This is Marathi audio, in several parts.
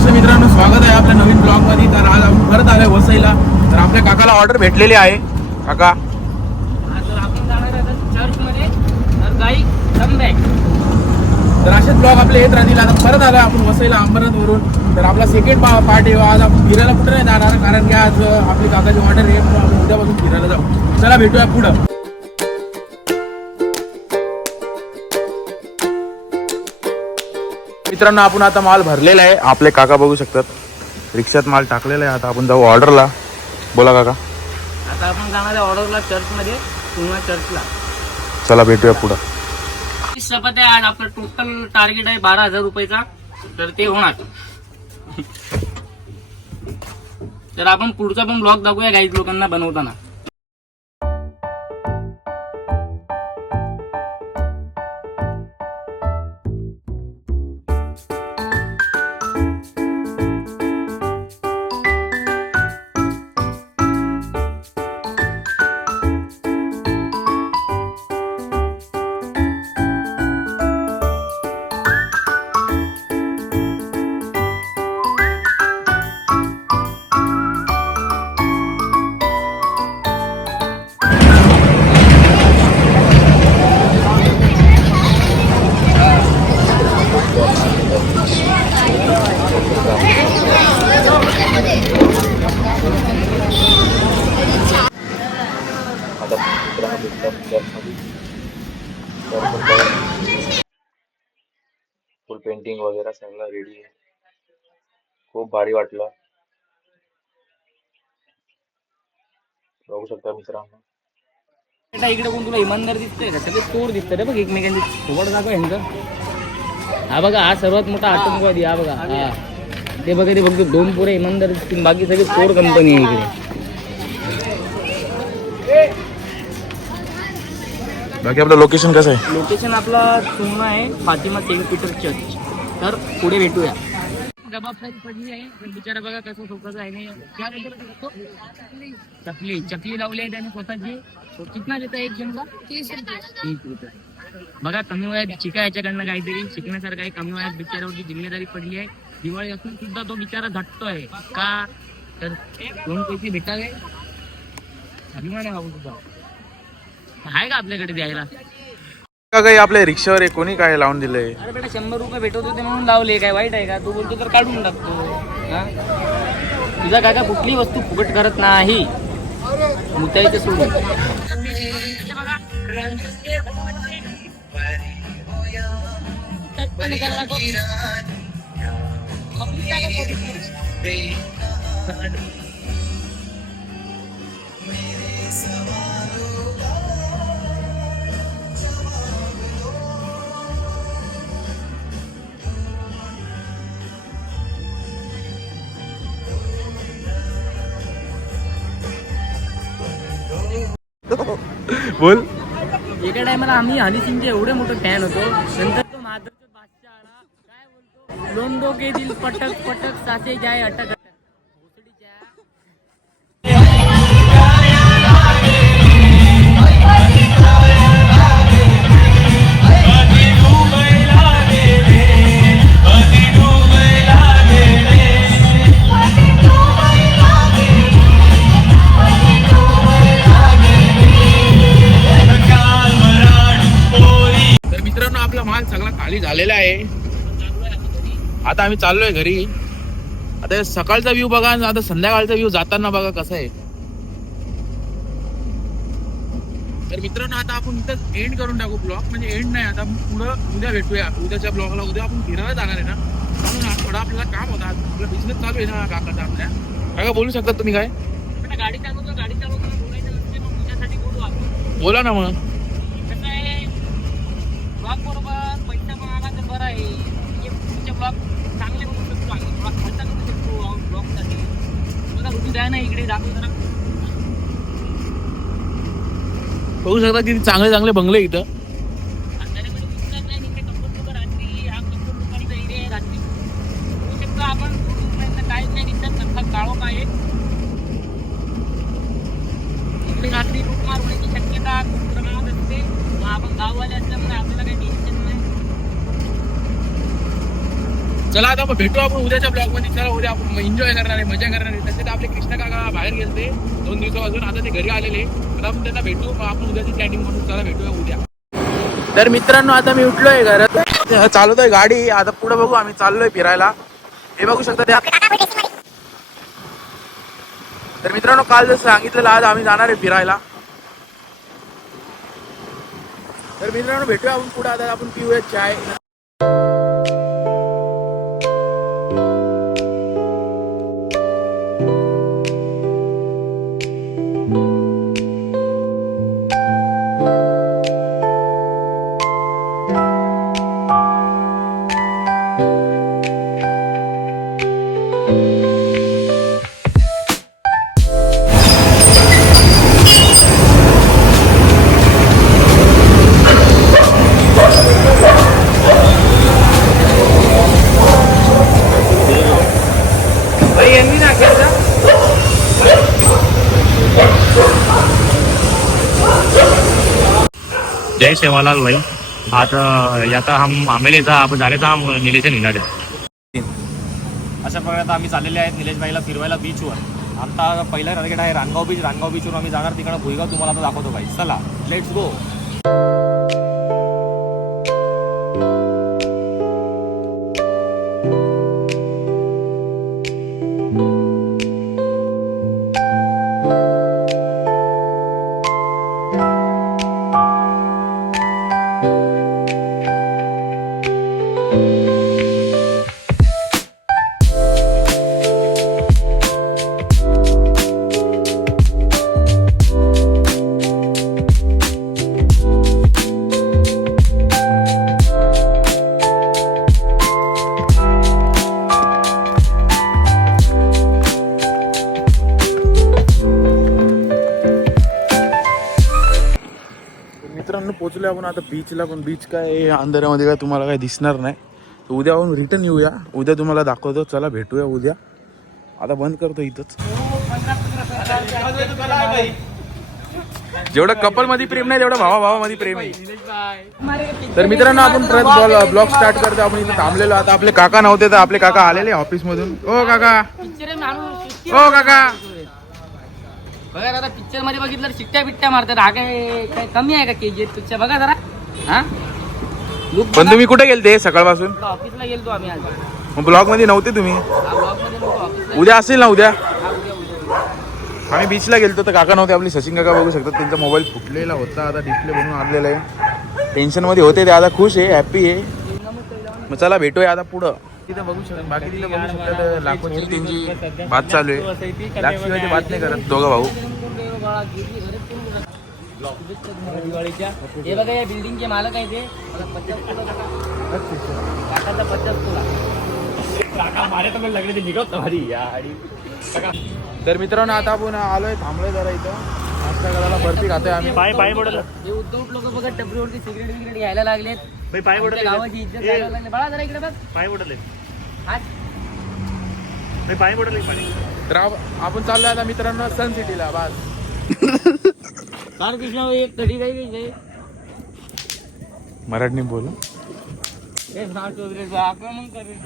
महाराष्ट्र मित्रांनो, स्वागत आहे आपल्या नवीन ब्लॉग मध्ये. तर आज आपण परत आलोय वसईला. तर आपल्या काकाला ऑर्डर भेटलेली आहे. काका तर आपण जाणार आहोत चर्चमध्ये. तर गाई कम बॅक. तर असेच ब्लॉग आपले येत राहतील. आता परत आलोय आपण वसईला अंबरनाथवरून. तर आपला सेकंड पार्ट आहे. आज आपण फिरायला कुठे नाही जाणार, कारण की आज आपली काकाची ऑर्डर आहे. म्हणून आपण उद्यापासून फिरायला जाऊ. चला भेटूया पुढं. मित्रांनो, आपण आता माल भरलेला आहे. आपले काका बघू शकतात, रिक्षात माल टाकलेला आहे. आता आपण जाऊ ऑर्डरला. बोला काका. आता आपण जाणार आहे ऑर्डरला चर्चमध्ये, पुन्हा चर्चला. चला भेटूया पुढं. शपथ आहे, आज आपलं टोटल टार्गेट आहे 12,000 रुपयाचा. तर ते होणार. तर आपण पुढचा पण ब्लॉग दाखवूया गाईड लोकांना बनवताना. फुल पेंटिंग वगैरे सगळं रेडी आहे. खूप भारी वाटलं. बघू शकता मित्रांनो. इकडे कोण तुला इमानदार दिसतंय का? सगळे चोर दिसतात रे बघ एकमेकांचे. सोबत दाखव ह्यांचं. हा बघा, हा सर्वात मोठा आतंकवादी. हा बघा, हा ते बघा, ते फक्त 2 पोरे इमानदार दिसतील, बाकी सगळे चोर कंपनी आहे इकडे. बाकी आपलं लोकेशन कसं आहे? लोकेशन आपला चुना आहे, फातिमा सेंट पीटर चर्च. तर पुढे भेटूया. जबाबदारी पडली आहे, पण बिचारा बघा कसं स्वतःच आहे. नाही चकली चकली लावली आहे त्याने स्वतःची. कितना देता एक जणला? 30 रुपये. बघा, कमी वयात शिका याच्याकडनं काहीतरी शिकण्यासारखं आहे. कमी वयात बिचारावरची जिम्मेदारी पडली आहे. दिवाळी असून सुद्धा तो बिचारा झटतोय का? तर 2 पैसे भेटावे, अभिमान आहे बाबू तुझा. आहे का आपल्याकडे द्यायला? काही आपल्या रिक्षावर कोणी काय लावून दिलंय? अरे बेटा, 100 रुपये भेटत होते म्हणून लावले. काय वाईट आहे का? तू बोलतो तर काढून टाकतो. हा, तुझा काका कुठली वस्तू फुकट करत नाही. मुतायचं सोडून. बोल. एका टायमाला आम्ही हनी सिंगचे एवढे मोठे फॅन होतो. नंतर तो माधवचा बादशाह आला. काय बोलतो? लोंडो के दिल पटक पटक साचे जाय अटक अटक. आपला माल सगळा खाली झालेला आहे. आता आम्ही चाललोय घरी. आता सकाळचा व्ह्यू बघा, आता संध्याकाळचा व्ह्यू जाताना बघा कसा आहे. तर मित्रांनो, आता आपण इथं एंड करून टाकू ब्लॉग. म्हणजे एंड नाही, आता पुढं उद्या भेटूया. उद्याच्या ब्लॉगला उद्या आपण फिरायला जाणार आहे ना, म्हणून आज थोडा आपल्याला काम होता. आपला बिझनेस चालू आहे ना काकाचा. आपल्या काका बोलू शकतात तुम्ही काय? गाडी चालवतो बोलायचं नसते, मग तुझ्यासाठी बोलू आपण. बोला ना मग. कसं आहे, ब्लॉग बरोबर पैसा पण आला तर बरं आहे. तुमचे ब्लॉग चांगले बनवू शकतो आम्ही. ब्लॉग खर्च करू शकतो ब्लॉगसाठी. बघा, रुजू द्या ना इकडे. दाखव जरा. बघू शकता किती चांगले चांगले बंगले इथं. आपण काय नाही दिसत. काळो काय इकडे रात्री लूटमार होण्याची शक्यता खूप प्रमाणात असते. आपण गाववाले असल्यामुळे आपल्याला काही टेन्शन नाही. चला आता मग भेटू आपण उद्याच्या ब्लॉग मध्ये. चला उद्या आपण एन्जॉय करणार आहे, मजा करणार आहे. तसे तर आपले कृष्ण काका बाहेर गेलते 2 दिवसापासून, आता ते घरी आलेले. तर आपण त्यांना भेटू, मग आपण उद्याची प्लॅनिंग म्हणून चला भेटूया उद्या. तर मित्रांनो आता मी उठलोय घरात, चालवतोय गाडी. आता पुढे बघू, आम्ही चाललोय फिरायला. हे बघू शकता त्या. तर मित्रांनो काल जसं सांगितलेलं आज आम्ही जाणार आहे फिरायला. तर मित्रांनो भेटूया आपण पुढे. आता आपण पिऊया चाय. जय सेवालाल भाई. आता हम आमेलेचा आपण जाण्याचा हम निलेश निघाले. अशा प्रकारे आता आम्ही चाललेले आहेत निलेश भाईला फिरवायला बीचवर. आमचा पहिला टार्गेट आहे रानगाव बीच. रानगाव बीचवर आम्ही जाणार, तिकडं भुईगाव तुम्हाला आता दाखवतो भाई. चला लेट्स गो. मित्रांनो पोचलो आपण आता बीचला. पण बीच काय अंधारामध्ये काय तुम्हाला काय दिसणार नाही. तर उद्या आपण रिटर्न येऊया, उद्या तुम्हाला दाखवतो. चला भेटूया उद्या. आता बंद करतो इथंच. जेवढं कपल मध्ये प्रेम नाही तेवढं भावामध्ये प्रेम आहे. तर मित्रांनो आपण परत ब्लॉग स्टार्ट करतो. आपण इथे थांबलेलो. आता आपले काका नव्हते तर आपले काका आलेले ऑफिस मधून. ओ काका, ओ काका. बघा जरा पिक्चर मध्ये बघितलं शिट्ट्या बिट्ट्या मारतात. हा काय कमी आहे का KGF पिक्चर? बघा जरा. हा पण तुम्ही कुठे गेलते सकाळपासून? ऑफिसला गेलतो आम्ही आज. मग ब्लॉग मध्ये नव्हते तुम्ही? ब्लॉग मध्ये नव्हतो ऑफिसला. उद्या असेल ना? उद्या उद्या. आम्ही बीचला गेलतो तर काका नव्हते आपले. सचिन काका बघू शकतात, त्यांचा मोबाईल फुटलेला होता. आता डिस्प्ले बनवून आणलेला आहे. टेन्शन मध्ये होते ते, आता खुश आहे, हॅप्पी आहे. मग चला भेटूया आता पुढं. तिथे बघू शकता, बाकी तिथे बघू शकतात लाखोची त्यांची बात चालू आहे. लाखशिवायची बात नाही करत दोघं भाऊ. दिवाळीच्या हे बघा या बिल्डिंगचे मालक आहे ते. काकाचा 50 तुला काका मारे तर लागले ते निघत भारी यार. तर मित्रांनो आता आपण आलोय, थांबलोय जरा इथं नाश्ता करायला. बर्फी खातोय आम्ही. पाय पडलं. हे उद्धव लोक बघा टपरीवरती सिगरेट बिगरेट घ्यायला लागलेत. पाय पडलं. गावाची इज्जत करायला लागले. बाळा जरा इकडे बघ. पाय पडले. आज पाय पडले पाणी. तर आपण चाललोय आता मित्रांनो सन सिटीला. बस कृष्ण एक कधी काही मराठी बोल. आक्रमण करेल.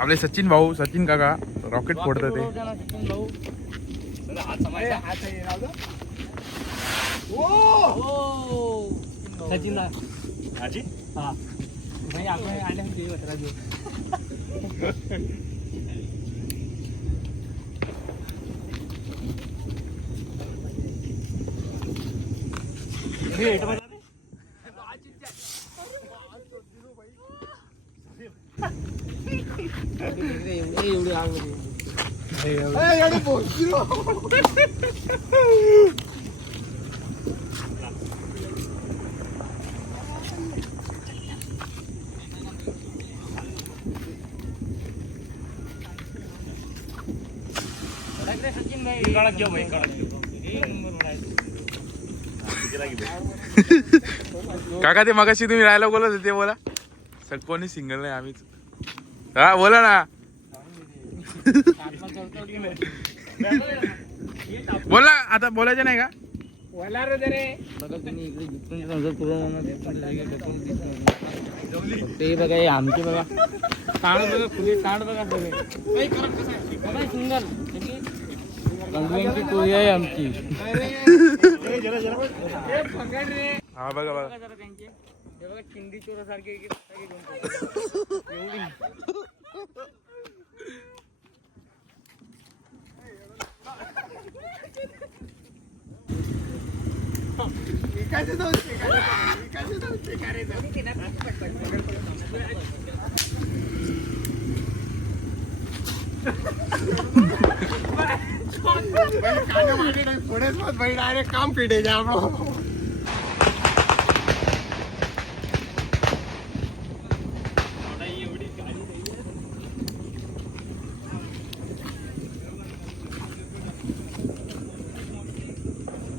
आपले सचिन भाऊ, सचिन काका रॉकेट फोडतात ते. सचिन आजी हा भाई आपण आले होते. एवढे काका ते मगाशी तुम्ही राहायला बोलत होते, ते बोला. सग कोणी सिंगल नाही आम्हीच. हा बोला ना. बोला आता बोलायचं नाही का? ते बघा हे आमचे बघा तांड बघा फुले तांड बघा सगळे बघा सुंदर टोळी आहे आमची. हा बघा बघा. जरा त्यांचे हे बघा चिंदी चोरासारखे काम पिटे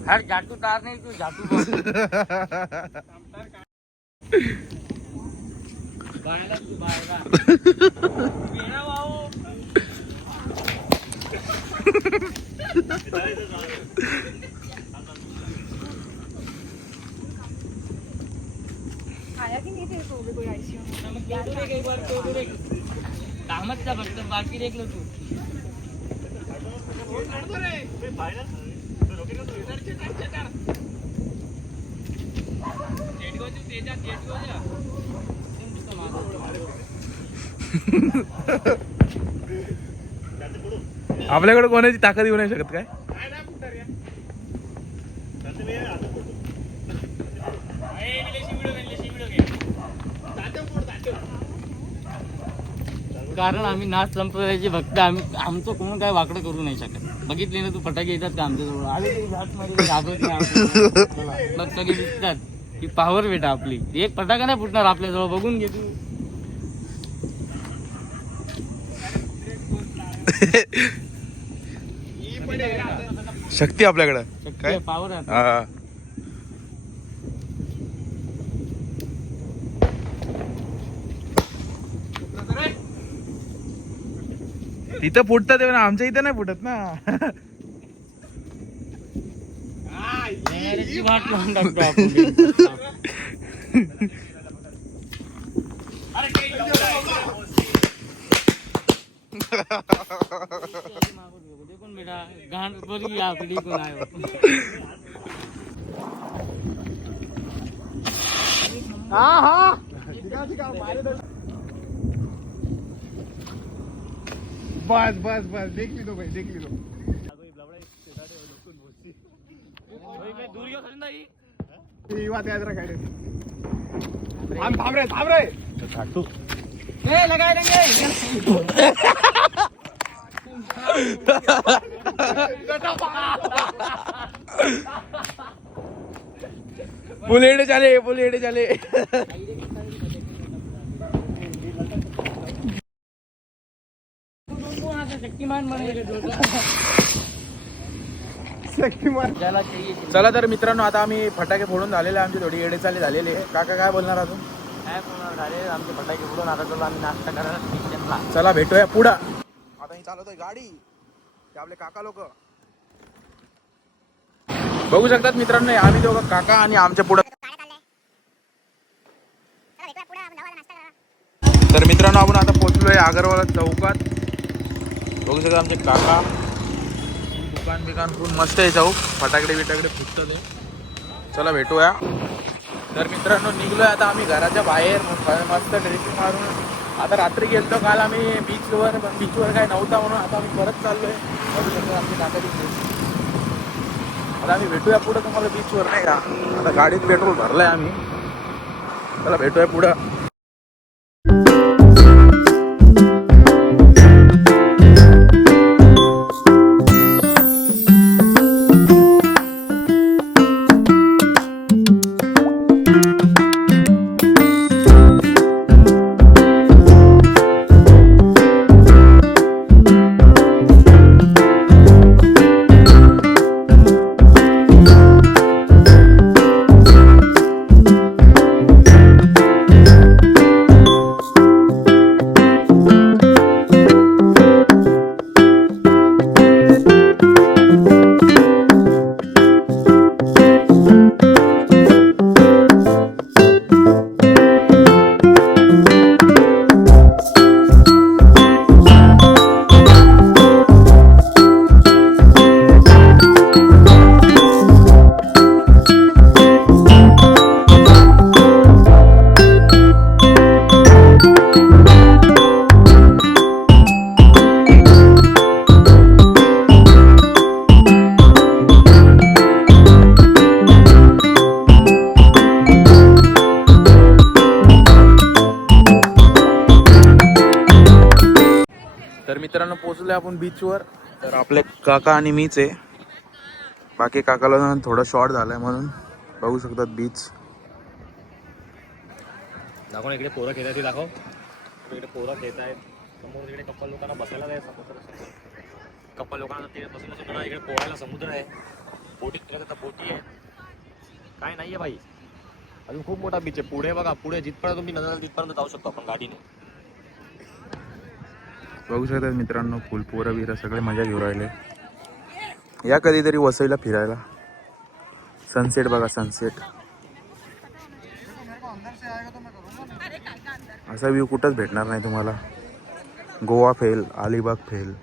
हर झाटू तार नाही तू झाटू बाळगा तू बाळगा येणा भाऊ आया कि नहीं तेरे को भी कोई आईसीयू एक बार कामच का फक्त बाकी देखलो तू आपल्याकडे कोणाची ताकद येऊ नाही शकत काय? कारण आम्ही नाच संप्रदायाचे भक्त आम्ही आमचं कोण काय वाकडं करू नाही शकत. बघितले ना तू फटाके येतात का आमच्याजवळ आले तरी झाट मारून घाबरत नाही आमच्याजवळ. मग सगळे दिसतात की पॉवर बेटा आपली एक फटाका नाही फुटणार आपल्याजवळ बघून घे तू. शक्ती आपल्याकडे काय पॉवर आहे हा. तिथं फुटतात ना, आमच्या इथं नाही फुटत ना. येणाऱ्याची वाट लावून टाकतो आपण. कोण बेटा घाण बरी आपली कोण आहे. बस बस बस देख ली तो भाई देख ली तो ही बात याद रखायला थांब रे लगाए बुलेट चाले शक्तिमान बनेगा त्याला चला तर मित्रांनो, आता आम्ही फटाके फोडून झालेले, आमची थोडी येडेचाली झालेली आहे. काका काय बोलणार अजून? काय बोलणार झाले आमचे फटाके फोडून आता चला आम्ही नाश्ता करायला स्टेशनला. चला भेटूया पुढं. आता ही चालवतोय गाडी, ते आपले काका लोक बघू शकतात मित्रांनो. आम्ही दोघं काका आणि आमच्या पुढं. तर मित्रांनो आपण आता पोहोचलोय आगरवाला चौकात. बघू शकता आमचे काका. दुकान बिकान खूप मस्त आहे चौक, फटाकडे बिटाकडे फुटतात आहे. चला भेटूया. तर मित्रांनो निघलोय आता आम्ही घराच्या बाहेर, मस्त ड्रेसिंग मारून. आता रात्री गेलतो काल आम्ही बीचवर काय नव्हता म्हणून आता आम्ही परत चाललोय. बघू शकता आमची काकाची ड्रेसिंग. आता आम्ही भेटूया पुढं तुम्हाला बीचवर, नाही का. आता गाडीत पेट्रोल भरलंय आम्ही. चला भेटूया पुढं. मित्रांनो पोहोचलोय आपण बीचवर. तर आपले काका आणि मीच आहे. बाकी काकाला थोडा शॉर्ट झालाय म्हणून बघू शकतात बीच. दाखव इकडे पोरं खेळतात ते दाखव. इकडे पोरं खेळत आहेत. समोर इकडे कप्पल लोकांना बसायला आहे समुद्र. कप्पल लोकांना ते बसून सुद्धा इकडे पोहायला समुद्र आहे. बोटीत फिरत बोटी आहे. काय नाही आहे भाई. अजून खूप मोठा बीच आहे. पुढे बघा, पुढे जिथपर्यंत तुम्ही नजर तिथपर्यंत जाऊ शकतो आपण गाडीने. बघू शकतात मित्रांनो फुल पोरं बिरं सगळे मजा घेऊ राहिले. या कधीतरी वसईला फिरायला. सनसेट बघा, सनसेट. असा व्ह्यू कुठंच भेटणार नाही तुम्हाला. Goa fail, Alibag fail.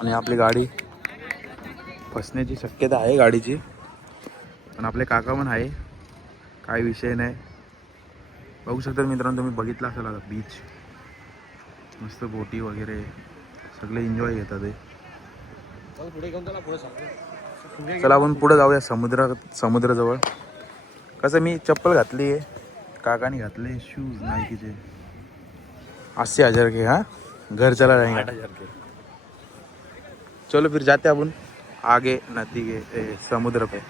आणि आपली गाडी फसण्याची शक्यता आहे गाडीची, पण आपले काका पण आहे, काय विषय नाही. बघू शकता मित्रांनो, तुम्ही बघितलं असेल आता बीच. मस्त बोटी वगैरे सगळे एन्जॉय घेतात ते. पुढे घेऊन चला, पुढे चला आपण पुढे जाऊया समुद्राजवळ. कसं मी चप्पल घातली आहे, काकाने घातले शूज नाईकीचे. 80,000 के. हाँ, घर चला जाएंगे. चलो फिर जाते अपन आगे नदी के समुद्र पे.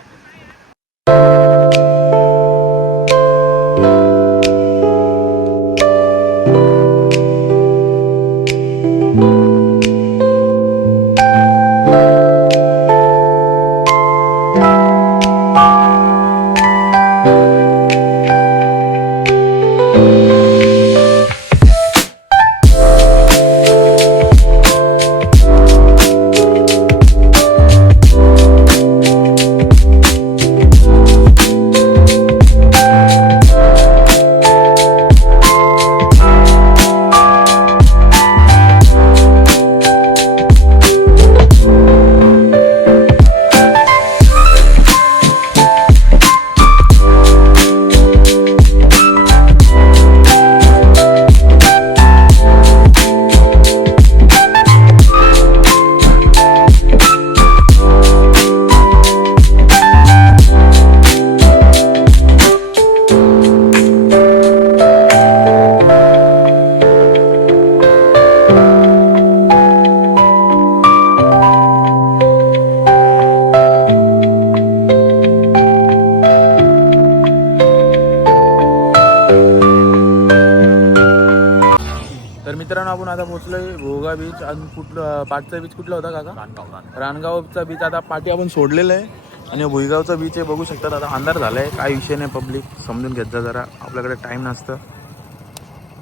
मित्रांनो आपण आता पोहोचलोय भोगा बीच. आणि कुठलं पाठचा बीच कुठला होता काका? रानगावचा बीच आता पाठी आपण सोडलेलं आहे. आणि भुईगावचा बीच आहे, बघू शकतात. आता अंधार झाला आहे, काय विषय नाही. पब्लिक समजून घेत जा जरा, आपल्याकडे टाईम नसतं.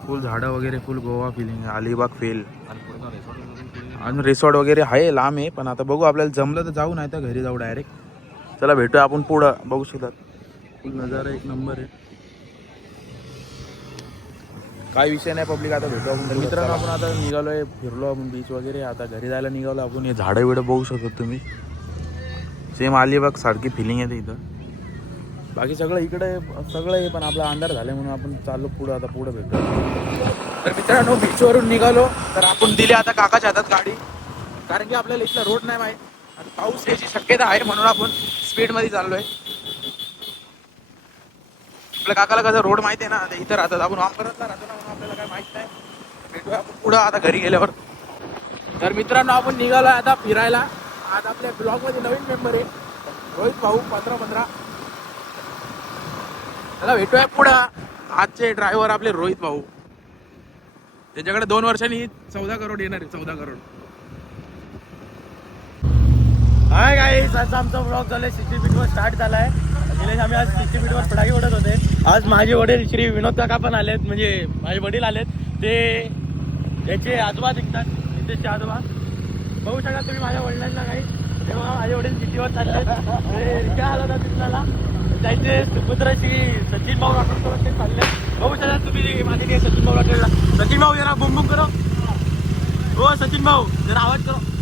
फुल झाडं वगैरे, full Goa feeling. Alibag fail. आणि रिसॉर्ट वगैरे आहे, लांब आहे. पण आता बघू, आपल्याला जमलं तर जाऊ, नाही तर घरी जाऊ डायरेक्ट. चला भेटूया आपण पुढं. बघू शकतात फुल नजारा एक नंबर आहे, काय विषय नाही. पब्लिक आता भेटू आपण. तर मित्रांनो आपण आता निघालोय, फिरलो आपण बीच वगैरे. आता घरी जायला निघालो आपण. हे झाडं बिडं बघू शकतो तुम्ही, सेम अलिबाग सारखी फिलिंग येते इथं. बाकी सगळं इकडे सगळं आहे, पण आपला अंधार झाला म्हणून आपण चाललो पुढं. आता पुढं भेटतो. तर मित्रांनो बीचवरून निघालो, तर आपण दिली आता काकाच्या हातात गाडी, कारण की आपल्याला इथला रोड नाही माहीत आणि पाऊस यायची शक्यता आहे, म्हणून आपण स्पीडमध्ये चाललोय. आपल्या काकाला कसं रोड माहिती आहे ना, ते इथं राहतात, आपण वापरतला राहतो ना, म्हणून आपल्याला काय माहित नाही. भेटूया आपण पुढं आता घरी गेल्यावर. तर मित्रांनो आपण निघालो आता फिरायला. आज आपल्या ब्लॉगमध्ये नवीन मेंबर आहे रोहित भाऊ 15-15. त्याला भेटूया पुढं. आजचे ड्रायव्हर आपले रोहित भाऊ, त्याच्याकडे 2 वर्षांनी 14 करोड येणार आहे. 14 करोड. हाय गाईस, आज आमचा ब्लॉग झालाय 60 फीटवर स्टार्ट झालाय. आम्ही आज 60 फीटवर फटाके उडत होते. आज माझे वडील श्री विनोद काका पण आलेत, म्हणजे माझे वडील आलेत. ते याचे आजोबा दिसतात, नितेशचे आजोबा. बघू शकता तुम्ही माझ्या वडिलांना. काही तेव्हा माझे वडील सिटीवर चालले, रिक्षा आला होता तिथला जायचे. समुद्राची सचिन भाऊ राठोड ते चालले. बघू शकता तुम्ही माझे ते सचिन भाऊ राठोडला. सचिन भाऊ जरा बुम बुम करो. हो सचिन भाऊ जरा आवाज करो.